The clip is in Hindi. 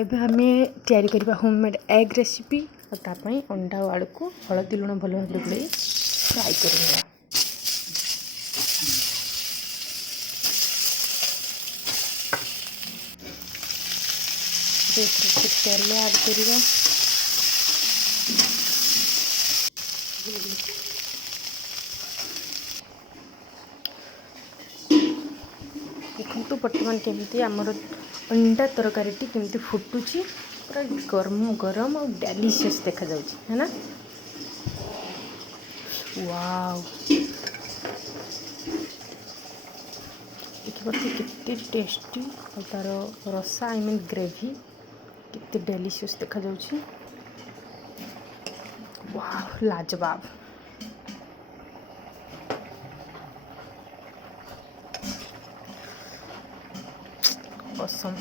एबे आम तैयारी करवा होममेड एग रेसिपी और तापाई अंडा और आलू को हलदी लुण भल भाव गोल फ्राए कर तेल ऐड करवा देखो बर्तमान केमती आमर अंडा तरकारी केमती फुटुची पूरा गरम गरम और डेलीशियस देखा जाउची है ना। वाव देखिए कितने टेस्टी और तार रसा आई मीन ग्रेवी कितने डेलीशियस देखा जाउची। वाव लाजवाब। Awesome.